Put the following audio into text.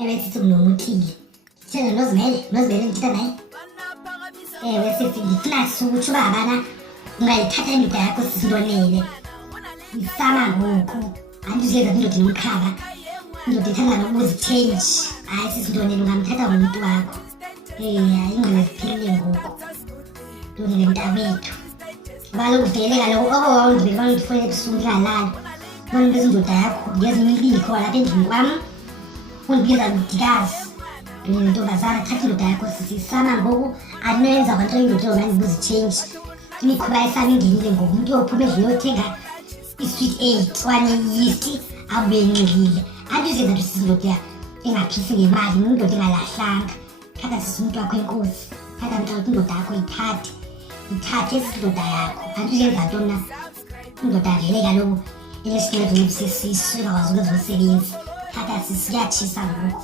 Ewe sithi unomuthile. Thina nozimele ngithetha naye. Ewe sithi ngifuna ukutsho uba abana ungayithatha indoda yakho sisindonele. Isama ngoku. Andiziyeza indoda inomkhaba. Indoda ithanda nokuzichange. Hayi sisindonele ungamthatha ngomntu wakho. Hayi ingqondo ziphelile ngoku. Ndonele mntakwethu. Kaloku vele kaloku ndibekwa ndifuna ebusuku ndingalali. Ubona indoda yakho ngezimibikho lapha endlini kwam. Undibiza ngudikazi. Ntombazana thatha indoda yakho sisama ngoku andinoyenza kwanto indoda yona ndibuzichange. Imikhuba esami ingenile ngoku umntu yophuma endlini yothenga i-sweet aid okanye iyisti abuye enxilile. Andizenza nto sisindoda engaphisi ngemali indoda engalahlanga. Thatha sisumntu wakho enkosi. Thatha mntakwethu indoda yakho ithathe sisindoda yakho. Andizenza nto mna indoda vele kaloku enesinyevu nebusisiso engakwazi ukwenza umsebenzi. Thatha sisiyatshisa ngoku.